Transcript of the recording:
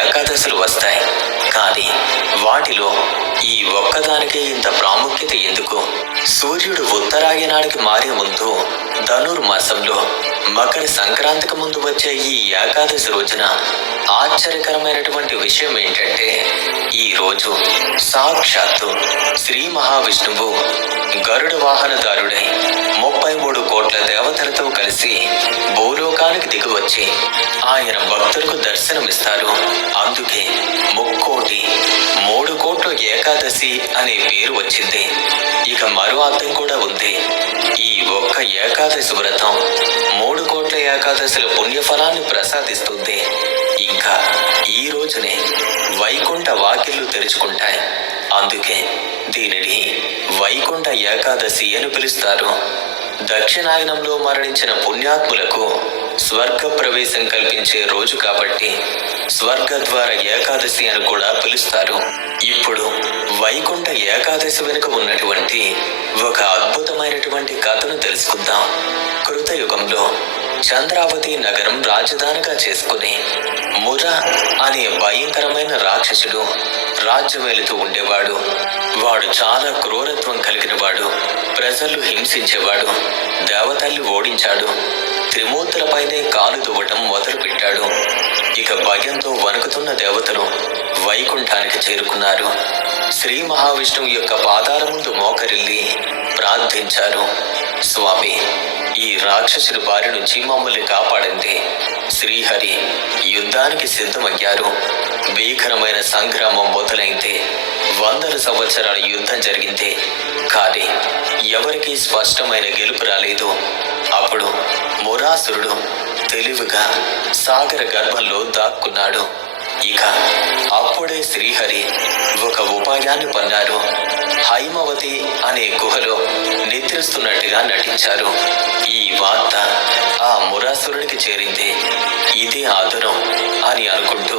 ఏకాదశులు వస్తాయి. కానీ వాటిలో ఈ ఒక్కదానికే ఇంత ప్రాముఖ్యత ఎందుకు? సూర్యుడు ఉత్తరాయణానికి మారే ముందు ధనుర్మాసంలో మకర సంక్రాంతికి ముందు వచ్చే ఈ ఏకాదశి రోజున ఆశ్చర్యకరమైనటువంటి విషయం ఏంటంటే, ఈ రోజు సాక్షాత్తు శ్రీ మహావిష్ణువు గరుడ వాహనదారుడై 33 కోట్ల దేవతలతో కలిసి భూలోకానికి దిగివచ్చి ఆయన భక్తులకు దర్శనమిస్తారు. అందుకే ముక్కోటి 3 కోట్ల ఏకాదశి అనే పేరు వచ్చింది. ఇక మరో అర్థం కూడా ఉంది. ఈ ఒక్క ఏకాదశి వ్రతం 3 కోట్ల ఏకాదశుల పుణ్యఫలాన్ని ప్రసాదిస్తుంది. ఇంకా ఈ రోజునే వైకుంఠ వాకిళ్లు తెరుచుకుంటాయి. అందుకే దీనిని వైకుంఠ ఏకాదశి అని పిలుస్తారు. దక్షిణాయనంలో మరణించిన పుణ్యాత్ములకు స్వర్గ ప్రవేశం కల్పించే రోజు కాబట్టి స్వర్గద్వార ఏకాదశి అని కూడా పిలుస్తారు. ఇప్పుడు వైకుంఠ ఏకాదశి వెనుక ఉన్నటువంటి ఒక అద్భుతమైనటువంటి కథను తెలుసుకుందాం. కృతయుగంలో చంద్రావతి నగరం రాజధానిగా చేసుకుని ముర అనే భయంకరమైన రాక్షసుడు రాజ్యమేలుతూ ఉండేవాడు. వాడు చాలా క్రూరత్వం కలిగిన వాడు. ప్రజలు హింసించేవాడు. దేవతల్ని ఓడించాడు. త్రిమూర్తులపైనే కాలు దువ్వటం మొదలుపెట్టాడు. ఇక భయంతో వణుకుతున్న దేవతలు వైకుంఠానికి చేరుకున్నారు. శ్రీ మహావిష్ణువు యొక్క పాదాల ముందు మోకరిల్లి ప్రార్థించారు. స్వామి, ఈ రాక్షసుడి బారి నుంచి మమ్మల్ని కాపాడండి. శ్రీహరి యుద్ధానికి సిద్ధమయ్యారు. భీకరమైన సంగ్రామం మొదలైంది. 100 సంవత్సరాల యుద్ధం జరిగింది. కానీ ఎవరికీ స్పష్టమైన గెలుపు రాలేదు. అప్పుడు మురాసురుడు తెలివిగా సాగర గర్భంలో దాక్కున్నాడు. ఇక అప్పుడే శ్రీహరి ఒక ఉపాయాన్ని పన్నారు. హైమవతి అనే గుహలో నిద్రిస్తున్నట్టుగా నటించారు. ఈ వార్త ఆ మురాసురుడికి చేరింది. ఇదే ఆదరం అని అనుకుంటూ